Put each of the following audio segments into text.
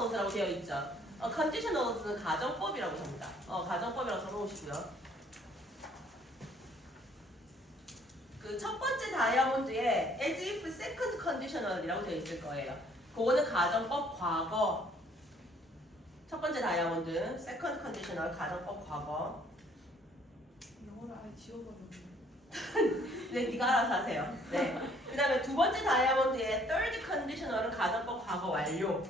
conditionals라고 되어 있죠. conditionals는 가정법이라고 합니다. 가정법이라고 써놓으시고요. 그 첫 번째 다이아몬드에 as if second conditional이라고 되어 있을 거예요. 그거는 가정법 과거. 첫 번째 다이아몬드 second conditional 가정법 과거. 영어를 아예 지워버렸네. 네, 네가 알아서 하세요. 네. 그 다음에 두 번째 다이아몬드의 third conditional은 가정법 과거 완료.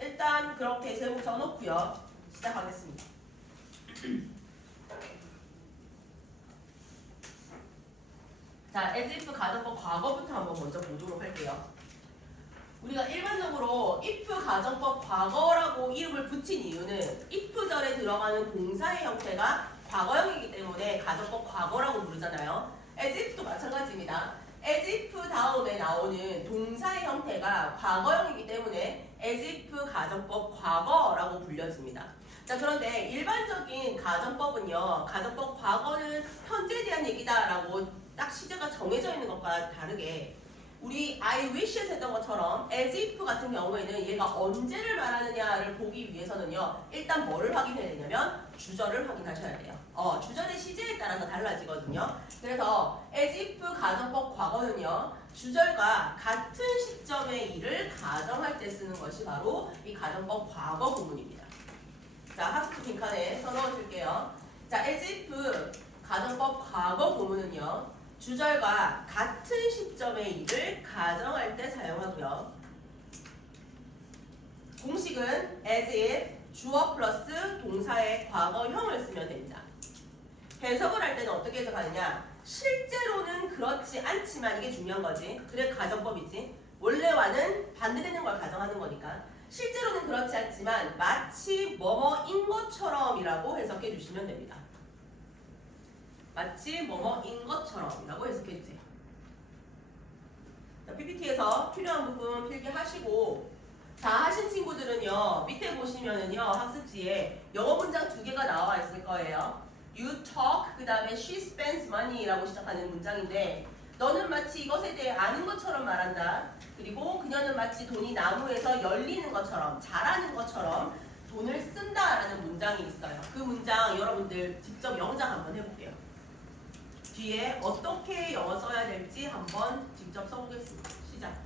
일단 그렇게 제목 써놓고요. 시작하겠습니다. 자, as if 가정법 과거부터 한번 먼저 보도록 할게요. 우리가 일반적으로 if 가정법 과거라고 이름을 붙인 이유는 if절에 들어가는 동사의 형태가 과거형이기 때문에 가정법 과거라고 부르잖아요. as if도 마찬가지입니다. as if 다음에 나오는 동사의 형태가 과거형이기 때문에 as if 가정법 과거라고 불려집니다. 자, 그런데 일반적인 가정법은요, 가정법 과거는 현재에 대한 얘기다라고 딱 시제가 정해져 있는 것과 다르게 우리 I wish에서 했던 것처럼 as if 같은 경우에는 얘가 언제를 말하느냐를 보기 위해서는요, 일단 뭐를 확인해야 되냐면 주절을 확인하셔야 돼요. 주절의 시제에 따라서 달라지거든요. 그래서 as if 가정법 과거는요, 주절과 같은 시점의 일을 가정할 때 쓰는 것이 바로 이 가정법 과거 구문입니다. 자, 하스트 빈칸에 써넣어줄게요. 자, as if 가정법 과거 구문은요, 주절과 같은 시점의 일을 가정할 때 사용하고요. 공식은 as if 주어 플러스 동사의 과거형을 쓰면 됩니다. 해석을 할 때는 어떻게 해석하느냐? 실제로는 그렇지 않지만 이게 중요한 거지. 그래 가정법이지. 원래와는 반대되는 걸 가정하는 거니까. 실제로는 그렇지 않지만 마치 뭐뭐인 것처럼이라고 해석해 주시면 됩니다. 마치 뭐뭐인 것처럼이라고 해석해 주세요. 자, PPT에서 필요한 부분 필기하시고 다 하신 친구들은요, 밑에 보시면은요, 학습지에 영어 문장 두 개가 나와 있을 거예요. You talk, 그 다음에 she spends money라고 시작하는 문장인데 너는 마치 이것에 대해 아는 것처럼 말한다. 그리고 그녀는 마치 돈이 나무에서 열리는 것처럼, 자라는 것처럼 돈을 쓴다라는 문장이 있어요. 그 문장 여러분들 직접 영작 한번 해볼게요. 뒤에 어떻게 영어 써야 될지 한번 직접 써보겠습니다. 시작.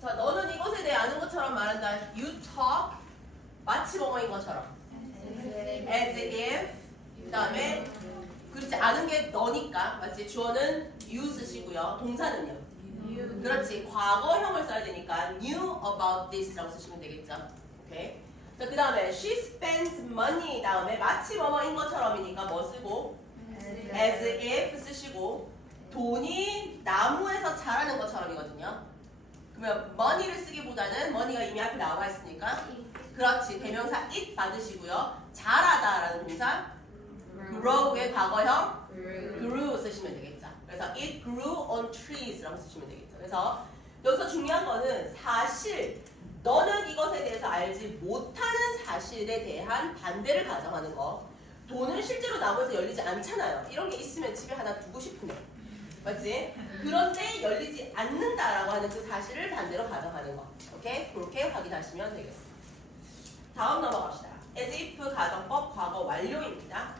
자, 너는 이것에 대해 아는 것처럼 말한다. You talk, 마치 뭐뭐인 것처럼. As if, 그 다음에 그렇지 않은 게 너니까 마치 주어는 you 쓰시고요. 동사는요. 그렇지, 과거형을 써야 되니까 knew about this라고 쓰시면 되겠죠. 오케이. 자, 그 다음에 she spends money 다음에 마치 뭐뭐인 것처럼이니까 뭐 쓰고 as if 쓰시고 돈이 나무에서 자라는 것처럼이거든요. 그러면 money를 쓰기보다는 money가 이미 앞에 나와 있으니까 그렇지. 대명사 it 받으시고요. 자라다라는 동사 grow의 과거형 grew 쓰시면 되겠죠. 그래서 it grew on trees라고 쓰시면 되겠죠. 그래서 여기서 중요한 거는 사실 너는 이것에 대해서 알지 못하는 사실에 대한 반대를 가정하는 거. 돈은 실제로 나무에서 열리지 않잖아요. 이런 게 있으면 집에 하나 두고 싶으네. 맞지? 그런데 열리지 않는다라고 하는 그 사실을 반대로 가정하는 거. 오케이? 그렇게 확인하시면 되겠습니다. 다음 넘어갑시다. as if 가정법 과거 완료입니다.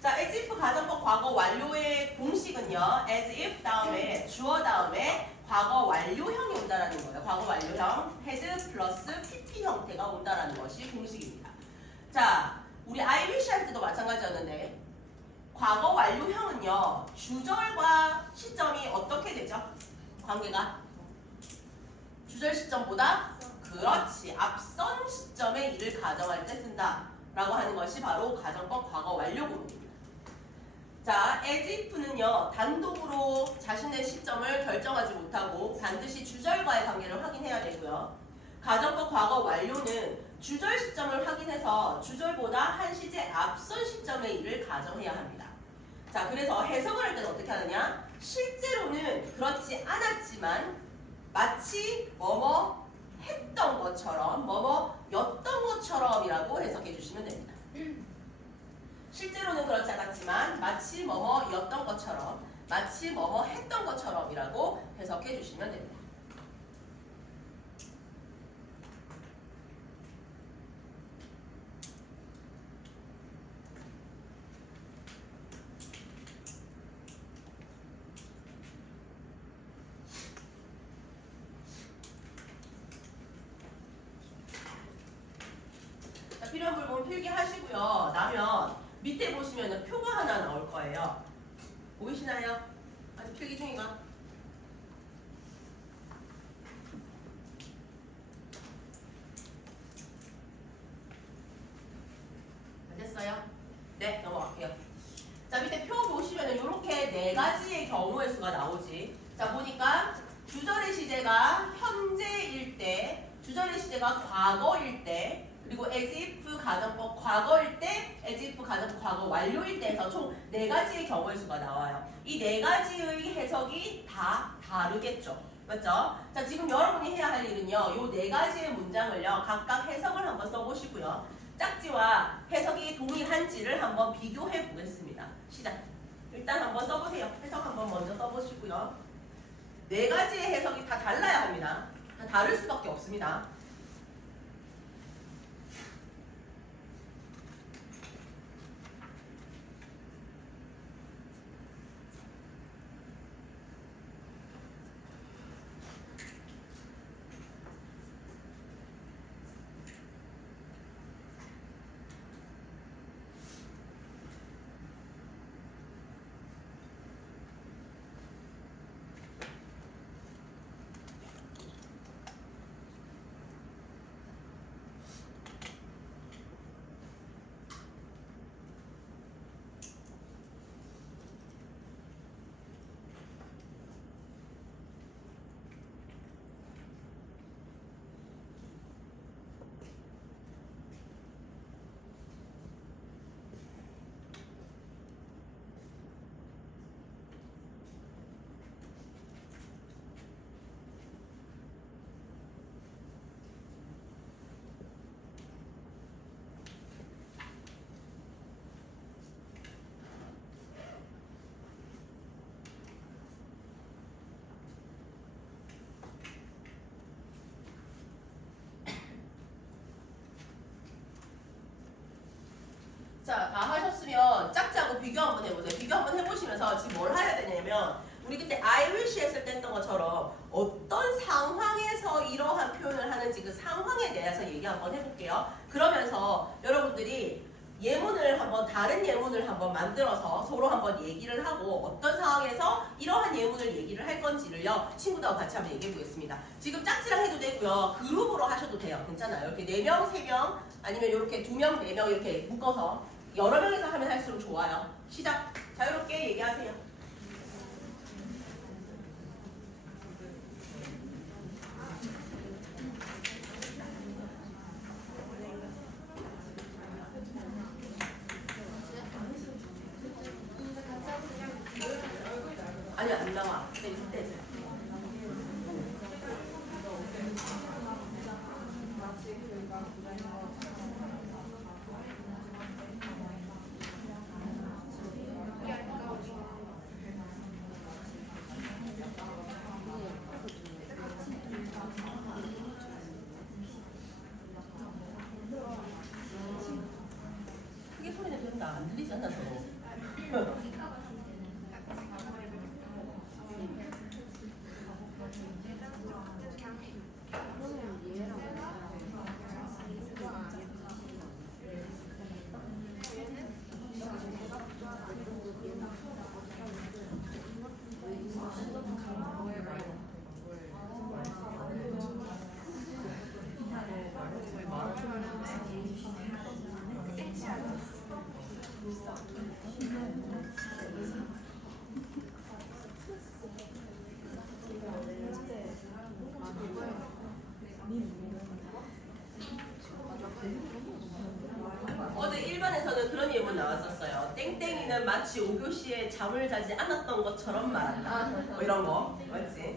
자, as if 가정법 과거 완료의 공식은요. as if 다음에 주어 다음에 과거 완료형이 온다라는 거예요. 과거 완료형 had 플러스 pp 형태가 온다라는 것이 공식입니다. 자, 우리 I wish 할 때도 마찬가지였는데 과거 완료형은요. 주절과 시점이 어떻게 되죠? 관계가 주절 시점보다 그렇지. 앞선 시점의 일을 가정할 때 쓴다 라고 하는 것이 바로 가정법 과거 완료 구문입니다. 자, as if는요. 단독으로 자신의 시점을 결정하지 못하고 반드시 주절과의 관계를 확인해야 되고요. 가정법 과거 완료는 주절 시점을 확인해서 주절보다 한 시제 앞선 시점의 일을 가정해야 합니다. 자, 그래서 해석을 할 때는 어떻게 하느냐? 실제로는 그렇지 않았지만 마치 뭐뭐 했던 것처럼 뭐뭐였던 것처럼이라고 해석해 주시면 됩니다. 실제로는 그렇지 않았지만 마치 뭐뭐였던 것처럼 마치 뭐뭐 했던 것처럼이라고 해석해 주시면 됩니다. 자, 필요한 부분 필기하시고요. 나면 밑에 보시면 표가 하나 나올 거예요. 보이시나요? 아직 필기 중인가? 안 됐어요? 네, 넘어갈게요. 자, 밑에 표 보시면 이렇게 네 가지의 경우의 수가 나오지. 자, 보니까 주절의 시제가 현재일 때, 주절의 시제가 과거일 때, 그리고 as if 가정법 과거일 때, as if 가정법 과거 완료일 때 해서 총 4가지의 경우의 수가 나와요. 이 4가지의 해석이 다 다르겠죠. 맞죠? 자, 지금 여러분이 해야 할 일은요. 이 4가지의 문장을요. 각각 해석을 한번 써보시고요. 짝지와 해석이 동일한지를 한번 비교해 보겠습니다. 시작. 일단 한번 써보세요. 해석 한번 먼저 써보시고요. 4가지의 해석이 다 달라야 합니다. 다 다를 수밖에 없습니다. 자, 다 하셨으면 짝짝하고 비교 한번 해보세요. 비교 한번 해보시면서 지금 뭘 해야 되냐면 우리 그때 I wish 했을 때 했던 것처럼 어떤 상황에서 이러한 표현을 하는지 그 상황에 대해서 얘기 한번 해볼게요. 그러면서 여러분들이 예문을 한번 다른 예문을 한번 만들어서 서로 한번 얘기를 하고 어떤 상황에서 이러한 예문을 얘기를 할 건지를요 친구들하고 같이 한번 얘기해 보겠습니다. 지금 짝지랑 해도 되고요 그룹으로 하셔도 돼요. 괜찮아요. 이렇게 4명, 3명 아니면 이렇게 2명, 4명 이렇게 묶어서 여러 명이서 하면 할수록 좋아요. 시작. 자유롭게 얘기하세요. 왜 안 나와? 이때. 크게 소리 내도 된다. 안 들리지 않나 서로. 어제 1반에서는 그런 예문 나왔었어요. 땡땡이는 마치 5교시에 잠을 자지 않았던 것처럼 말한다. 뭐 이런 거. 맞지?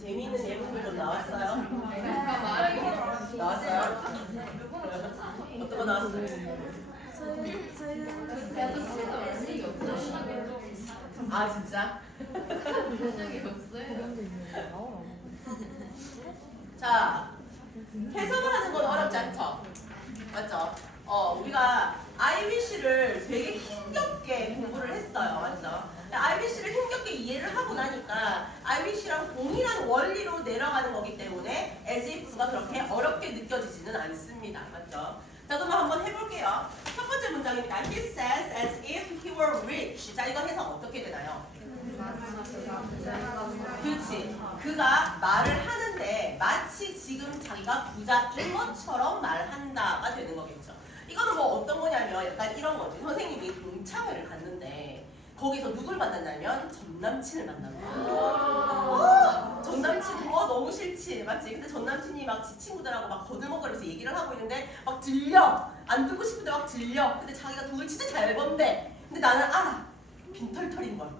재미있는 예문도 나왔어요? 나왔어요? 어떤 거 나왔어요? 아 진짜? 자, 해석을 하는 건 어렵지 않죠? 맞죠? 우리가 IBC를 되게 힘겹게 공부를 했어요. 맞죠? IBC를 힘겹게 이해를 하고 나니까 IBC랑 동일한 원리로 내려가는 거기 때문에 as if가 그렇게 어렵게 느껴지지는 않습니다. 맞죠? 자, 그럼 한번 해볼게요. 첫 번째 문장입니다. He says as if he were rich. 자, 이거 해석 어떻게 되나요? 그렇지. 그가 말을 하는데 마치 자기가 부자인 것처럼 말한다가 되는 거겠죠. 이거는 뭐 어떤 거냐면 약간 이런 거지. 선생님이 동창회를 갔는데 거기서 누굴 만났냐면 전남친을 만난 거야. 전남친 너무 싫지, 맞지? 근데 전남친이 막 지 친구들하고 막 거들먹거리면서 얘기를 하고 있는데 막 들려. 안 듣고 싶은데 막 들려. 근데 자기가 돈을 진짜 잘 번대. 근데 나는 알아. 빈털털인 거야.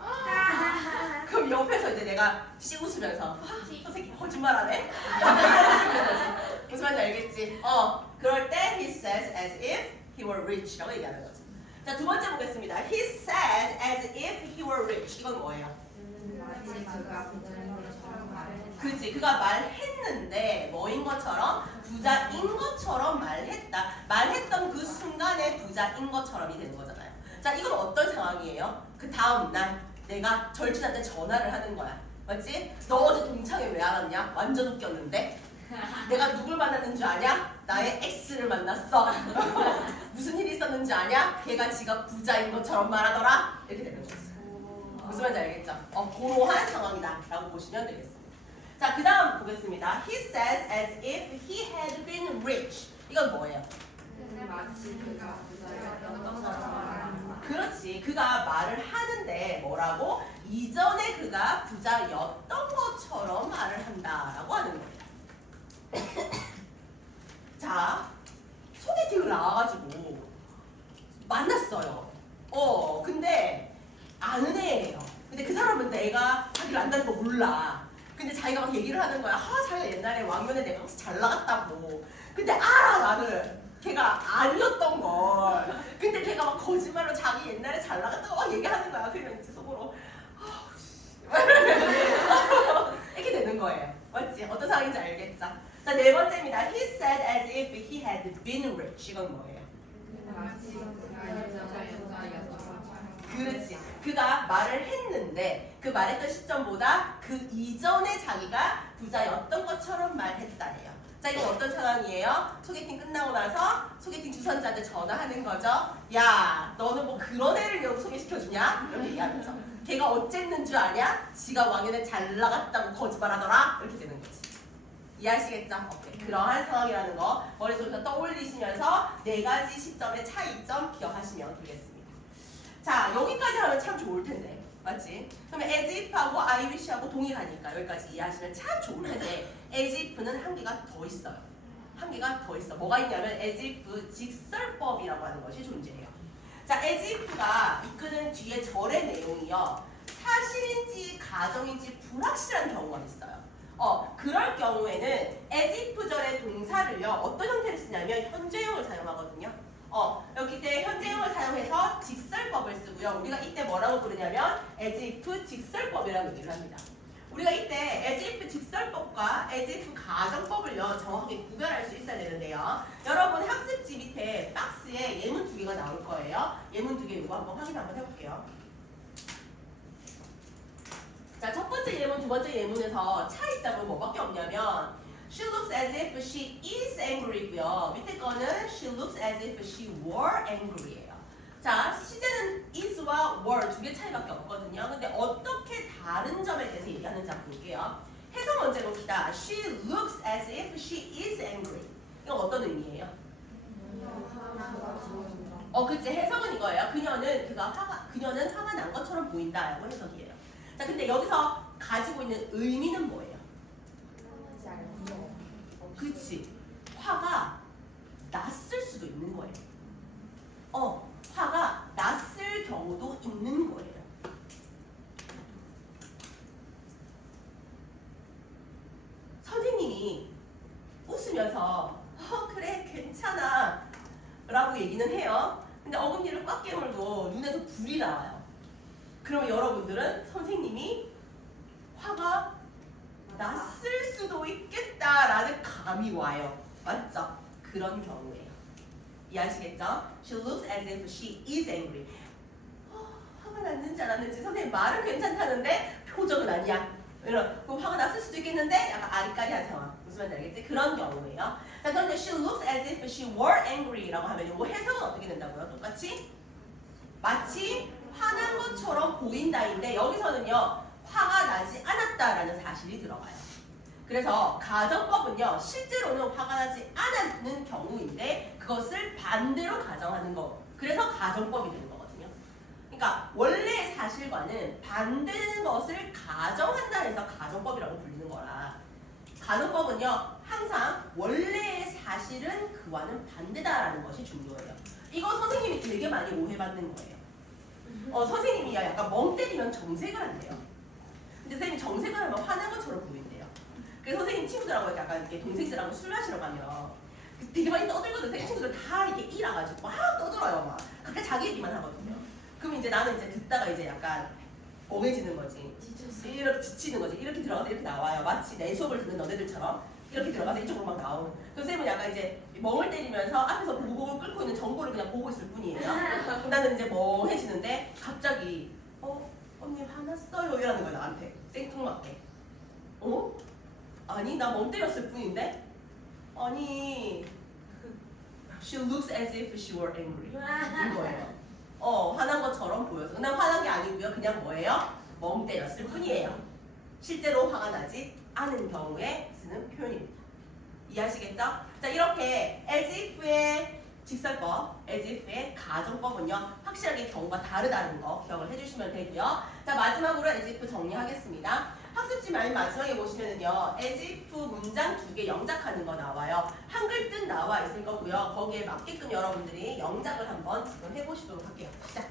그럼 옆에서 이제 내가 씩 웃으면서 저 새끼 거짓말하네? 무슨 말인지 알겠지? 그럴 때 he says as if he were rich라고 얘기하는 거지. 자, 두 번째 보겠습니다. He said as if he were rich. 이건 뭐예요? 그렇지. 그가 말했는데 뭐인 것처럼 부자인 것처럼 말했다. 말했던 그 순간에 부자인 것처럼이 되는 거잖아요. 자, 이건 어떤 상황이에요? 그 다음 날 내가 절친한테 전화를 하는 거야. 맞지? 너 어제 동창회 왜 안 왔냐? 완전 웃겼는데? 내가 누굴 만났는 줄 아냐? 나의 X를 만났어. 무슨 일이 있었는지 아냐? 걔가 지가 부자인 것처럼 말하더라. 이렇게 되는 거지. 무슨 말인지 알겠죠? 고로한 상황이다 라고 보시면 되겠습니다. 자, 그 다음 보겠습니다. He says as if he had been rich. 이건 뭐예요? 그렇지. 그가 말을 하는데 뭐라고? 이전에 그가 부자였던 것처럼 말을 한다라고 하는 거예요. 자, 소개팅을 나와가지고 만났어요. 근데 아는 애예요. 근데 그 사람은 내가 자기를 안다는 거 몰라. 근데 자기가 막 얘기를 하는 거야. 자기가 옛날에 왕년에 내가 혹시 잘 나갔다고. 근데 알아, 나는. 걔가 아니었던 걸. 근데 걔가 막 거짓말로 자기 옛날에 잘 나갔다고 막 얘기하는 거야. 그러면 이제 속으로 이렇게 되는 거예요. 맞지? 어떤 상황인지 알겠죠? 자, 네 번째입니다. He said as if he had been rich. 이건 뭐예요? 그렇지. 그가 말을 했는데 그 말했던 시점보다 그 이전에 자기가 부자였던 것처럼 말했다예요. 자, 이건 어떤 상황이에요? 소개팅 끝나고 나서 소개팅 주선자한테 전화하는 거죠. 야, 너는 뭐 그런 애를 여기 소개시켜주냐? 이렇게 얘기하면서 걔가 어쨌는 줄 아냐? 지가 왕년에 잘 나갔다고 거짓말하더라? 이렇게 되는 거지. 이해하시겠죠? 오케이. 그러한 상황이라는 거 머릿속에서 떠올리시면서 네 가지 시점의 차이점 기억하시면 되겠습니다. 자, 여기까지 하면 참 좋을 텐데. 맞지? 그러면 as if하고 I wish하고 동일하니까 여기까지 이해하시면 참 좋을 텐데 as if는 한계가 더 있어요. 한계가 더 있어. 뭐가 있냐면 as if 직설법이라고 하는 것이 존재해요. 자, as if가 이끄는 뒤에 절의 내용이요. 사실인지 가정인지 불확실한 경우가 있어요. 그럴 경우에는 as if 절의 동사를요. 어떤 형태를 쓰냐면 현재형을 사용하거든요. 여기 때 현재형을 사용해서 직설법을 쓰고요. 우리가 이때 뭐라고 부르냐면 as if 직설법이라고 얘기를 합니다. 우리가 이때 as if 직설법과 as if 가정법을요. 정확하게 구별할 수 있어야 되는데요. 여러분 학습지 밑에 박스에 예문 두 개가 나올 거예요. 예문 두 개 이거 한번 확인 한번 해볼게요. 자, 첫 번째 예문, 두 번째 예문에서 차이점은 뭐밖에 없냐면 She looks as if she is angry고요. 밑에 거는 she looks as if she were angry예요. 자, 시제는 is와 were 두 개 차이밖에 없거든요. 근데 어떻게 다른 점에 대해서 얘기하는지 한번 볼게요. 해석 먼저 봅시다. She looks as if she is angry. 이건 어떤 의미예요? 그치. 해석은 이거예요. 그녀는 화가 난 것처럼 보인다라고 해석이에요. 자, 근데 여기서 가지고 있는 의미는 뭐예요? 그치. 화가 났을 수도 있는 거예요. 화가 났을 경우도 있는 거예요. 선생님이 웃으면서 그래 괜찮아 라고 얘기는 해요. 근데 어금니를 꽉 깨물고 눈에서 불이 나와요. 그러면 여러분들은 선생님이 화가 났을 수도 있겠다라는 감이 와요. 맞죠? 그런 경우예요. 이해하시겠죠? She looks as if she is angry. 화가 났는지 안 났는지 선생님 말은 괜찮다는데 표정은 아니야. 그럼 화가 났을 수도 있겠는데 약간 아리까리한 상황. 무슨 말인지 알겠지? 그런 경우예요. 자, 그런데 she looks as if she were angry라고 하면 이 해석은 어떻게 된다고요? 똑같이? 마치 화난 것처럼 보인다인데 여기서는요. 화가 나지 않았다라는 사실이 들어가요. 그래서 가정법은요, 실제로는 화가 나지 않는 경우인데 그것을 반대로 가정하는 거. 그래서 가정법이 되는 거거든요. 그러니까 원래 사실과는 반대되는 것을 가정한다 해서 가정법이라고 불리는 거라. 가정법은요, 항상 원래의 사실은 그와는 반대다라는 것이 중요해요. 이거 선생님이 되게 많이 오해받는 거예요. 선생님이 약간 멍 때리면 정색을 한대요. 근데 선생님 정색을 하면 화난 것처럼 보인대요. 그래서 선생님 친구들하고 약간 이렇게 동생들하고 술 마시러 가면 되게 많이 떠들거든요. 선생님 친구들 다 이렇게 일어가지고 막 떠들어요. 막 각자 자기 얘기만 하거든요. 그럼 이제 나는 이제 듣다가 이제 약간 멍해지는 거지. 이렇게 지치는 거지. 이렇게 들어가서 이렇게 나와요. 마치 내 수업을 듣는 너네들처럼 이렇게 들어가서 이쪽으로 막 나오는. 그래서 선생님은 약간 이제 멍을 때리면서 앞에서 보고 끓고 있는 정보를 그냥 보고 있을 뿐이에요. 그럼 나는 이제 멍해지는데 갑자기 언니 화났어요 이러는 거야 나한테. 생뚱맞게. 아니 나 멍 때렸을 뿐인데? 아니 she looks as if she were angry 인 거예요. 화난 것처럼 보여서. 난 화난 게 아니고요. 그냥 뭐예요? 멍 때렸을 뿐이에요. 실제로 화가 나지 않은 경우에 쓰는 표현입니다. 이해하시겠죠? 자, 이렇게 as if의 직설법, as if의 가정법은요, 확실하게 경우가 다르다는 거 기억을 해주시면 되고요. 자, 마지막으로 as if 정리하겠습니다. 학습지 맨 마지막에 보시면은요, as if 문장 2개 영작하는 거 나와요. 한글 뜻 나와 있을 거고요. 거기에 맞게끔 여러분들이 영작을 한번 지금 해보시도록 할게요. 시작!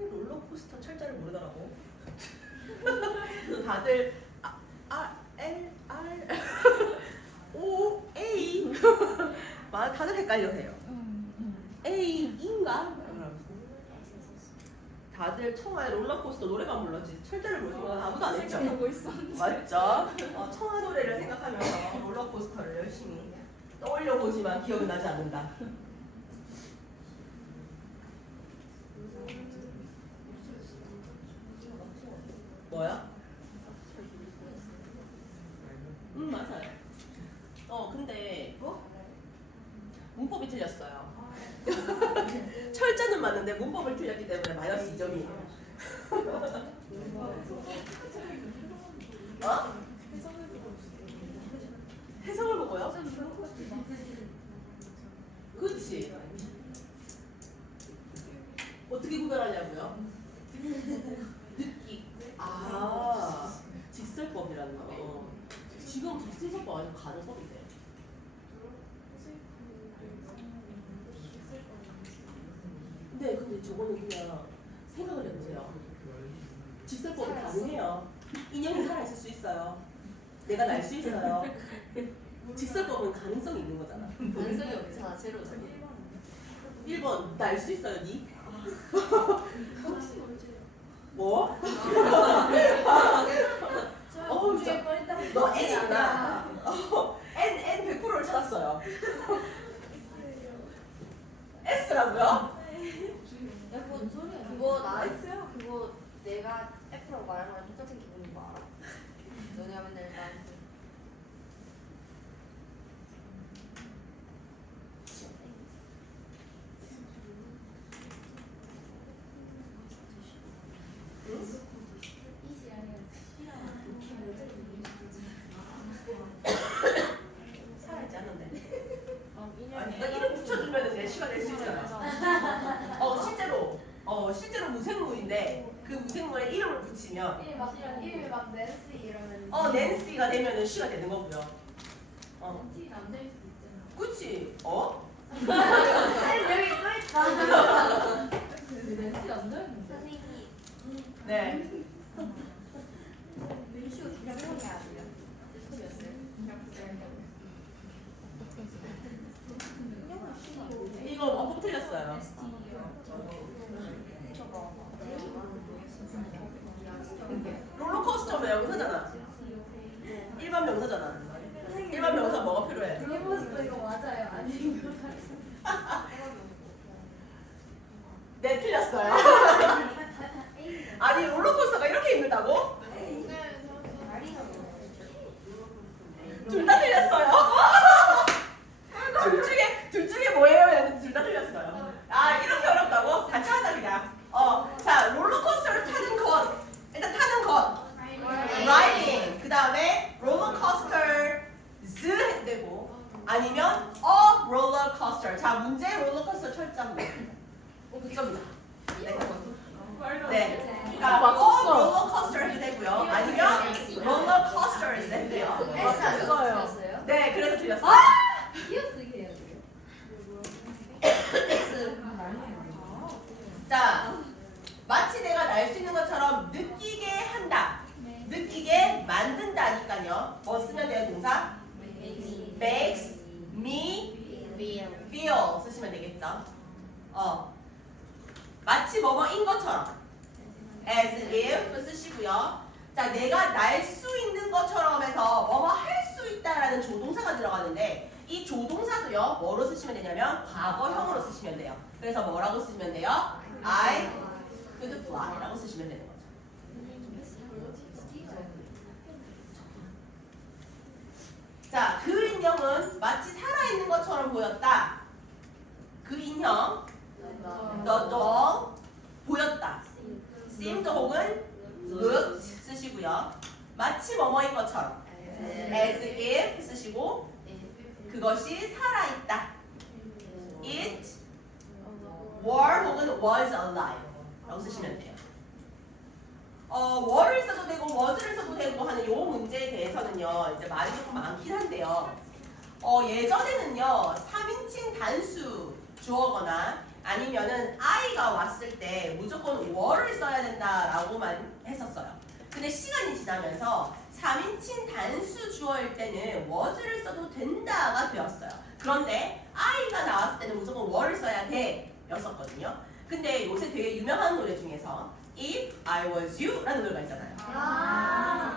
롤러코스터 철자를 모르더라고. 다들 L, R, O, A 다들 헷갈려해요. A인가? 다들 청하의 롤러코스터 노래만 불렀지 철자를 모르는 건 아무도 안 했죠. 맞죠? 청하 노래를 생각하면서 롤러코스터를 열심히 떠올려보지만 기억이 나지 않는다. 뭐야? 맞아요. 근데 문법이 틀렸어요. 철자는 맞는데 문법을 틀렸기 때문에 마이너스 2점이에요. 해석을 보고요? 그렇지. 어떻게 구별하냐고요? 듣기. 직설법이라는 거. 지금 직설법 아니고 가정법인데. 네, 근데 저거는 그냥 생각을 해보세요. 직설법이 가능해요. 인형이 살아있을 수 있어요. 내가 날 수 있어요. 직설법은 가능성이 있는 거잖아. 가능성이 없잖아, 제로잖아. 1번, 날 수 있어요, 니? 뭐? 너 N이구나. N 100%를 찾았어요. S라고요? 그거 내가 F라고 말하는 거랑 똑같은 기분인 거 알아? 너네가 맨날 나한테 살아있지 않는데. 아니, 나 이름 붙여주면 내 시가 낼 수 있어요. 실제로 무생물인데 그 무생물에 이름을 붙이면 이름이 막 낸시 이러면 낸시가 되면은 시가 되는 거고요. 낸시 남자일 수도 있잖아. 그치? 여기 또 있다. 낸시 남자였는데. 선생님 네. 민슈 주장형이 아니에요? 이거 원법 틀렸어요. 롤러코스터 아니면 a roller coaster. 자, 문제 롤러코스터 철자입니다. 그점이다. 네. 그러니까 a roller coaster 해도 되고요. 아니면 roller coaster 해도 되고요. S였어요? 네, 그래서 틀렸어요. 이어쓰기 해야 돼요. 자, 마치 내가 날 수 있는 것처럼 느끼게 한다. 느끼게 만든다니까요. 뭐 쓰면 돼요, 동사? makes me feel 쓰시면 되겠죠. 마치 뭐뭐인 것처럼 as if 쓰시고요. 자, 내가 날 수 있는 것처럼 해서 뭐뭐 할 수 있다라는 조동사가 들어가는데 이 조동사도요, 뭐로 쓰시면 되냐면 과거형으로 쓰시면 돼요. 그래서 뭐라고 쓰시면 돼요? I could fly라고 쓰시면 되는 거죠. 자, 그 인형은 마치 살아있는 것처럼 보였다. 그 인형, the doll, 보였다. seemed 혹은 looked 쓰시고요. 마치 뭐뭐인 것처럼 as if 쓰시고 그것이 살아있다. It were 혹은 was alive 라고 쓰시면 돼요. were를 써도 되고 was를 써도 되고 하는 이 문제에 대해서는요, 이제 말이 조금 많긴 한데요. 예전에는요, 3인칭 단수 주어거나 아니면은 I가 왔을 때 무조건 were를 써야 된다라고만 했었어요. 근데 시간이 지나면서 3인칭 단수 주어일 때는 was를 써도 된다가 되었어요. 그런데 I가 나왔을 때는 무조건 were를 써야 돼 였었거든요. 근데 요새 되게 유명한 노래 중에서 If I Was You 라는 노래가 있잖아요.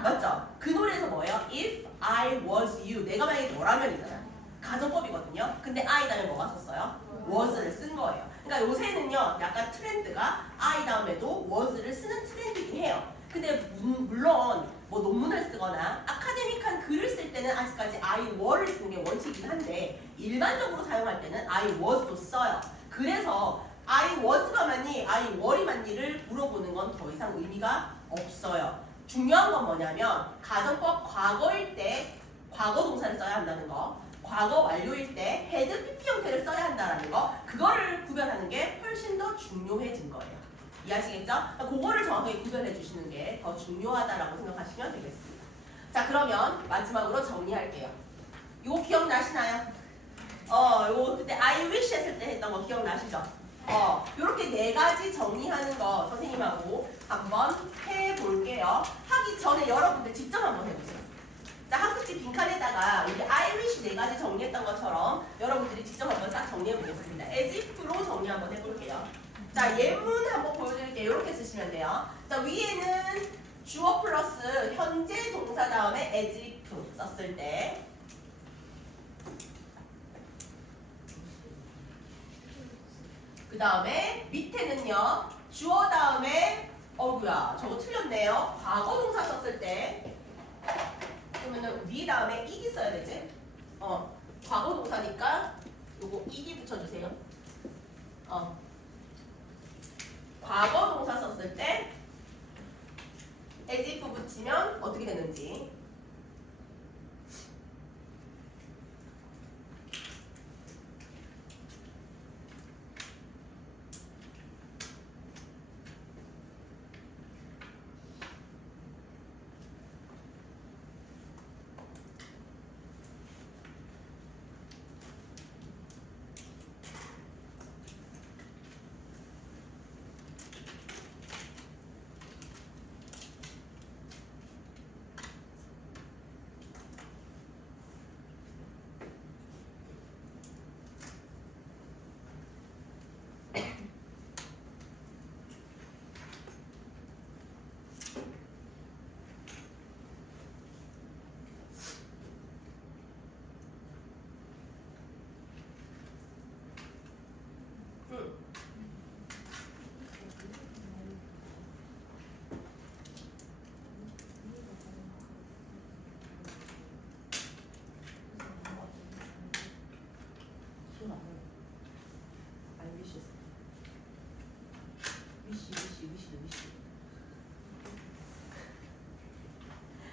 맞죠? 그 노래에서 뭐예요? If I Was You, 내가 만약에 너라면 이잖아요. 가정법이거든요. 근데 I 다음에 뭐가 썼어요? was를 쓴 거예요. 그러니까 요새는요, 약간 트렌드가 I 다음에도 was를 쓰는 트렌드이긴 해요. 근데 물론 뭐 논문을 쓰거나 아카데믹한 글을 쓸 때는 아직까지 I were를 쓰는 게 원칙이긴 한데 일반적으로 사용할 때는 I was도 써요. 그래서 I was가 맞니, I were이 맞니를 물어보는 건 더 이상 의미가 없어요. 중요한 건 뭐냐면 가정법 과거일 때 과거 동사를 써야 한다는 거, 과거 완료일 때 had PP 형태를 써야 한다는 거, 그거를 구별하는 게 훨씬 더 중요해진 거예요. 이해하시겠죠? 그거를 정확하게 구별해 주시는 게 더 중요하다라고 생각하시면 되겠습니다. 자, 그러면 마지막으로 정리할게요. 이거 기억나시나요? 요거 그때 I wish 했을 때 했던 거 기억나시죠? 요렇게 네 가지 정리하는 거 선생님하고 한번 해볼게요. 하기 전에 여러분들 직접 한번 해보세요. 자, 학습지 빈칸에다가 우리 I wish 네 가지 정리했던 것처럼 여러분들이 직접 한번 싹 정리해 보겠습니다. as if로 정리 한번 해볼게요. 자, 예문 한번 보여드릴게요. 이렇게 쓰시면 돼요. 자, 위에는 주어 플러스 현재 동사 다음에 as if 썼을 때, 그 다음에 밑에는요, 주어 다음에 어구야 저거 틀렸네요. 과거 동사 썼을 때, 그러면은 위 다음에 이기 써야 되지? 과거 동사니까 요거 이기 붙여주세요. 과거 동사 썼을 때 as if 붙이면 어떻게 되는지.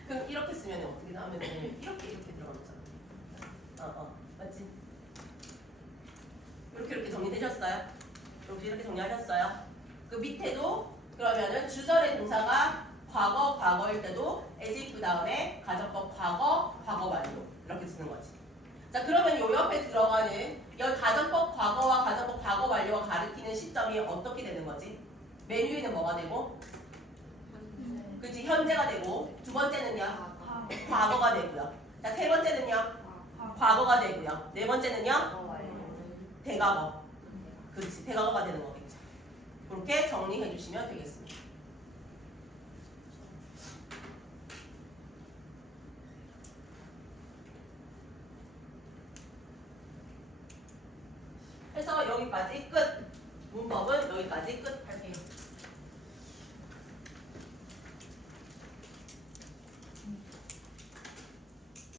그럼 이렇게 쓰면 어떻게 나오면 이렇게 들어가잖아. 맞지? 정리하셨어요? 여러분 이렇게 정리하셨어요? 그 밑에도 그러면은 주절의 동사가 과거, 과거일 때도 as if 다음에 가정법 과거, 과거 완료 이렇게 쓰는 거지. 자 그러면 요 옆에 들어가는 이 가정법 과거와 가정법 과거 완료가 가리키는 시점이 어떻게 되는 거지? 맨 위에는 뭐가 되고? 그치 현재가 되고 두 번째는요? 과거가 되고요. 자 세 번째는요? 과거가 되고요. 네 번째는요? 대과거. 그렇지 대과거가 되는 거겠죠. 그렇게 정리해 주시면 되겠습니다. 해서 여기까지 끝. 문법은 여기까지 끝 할게요.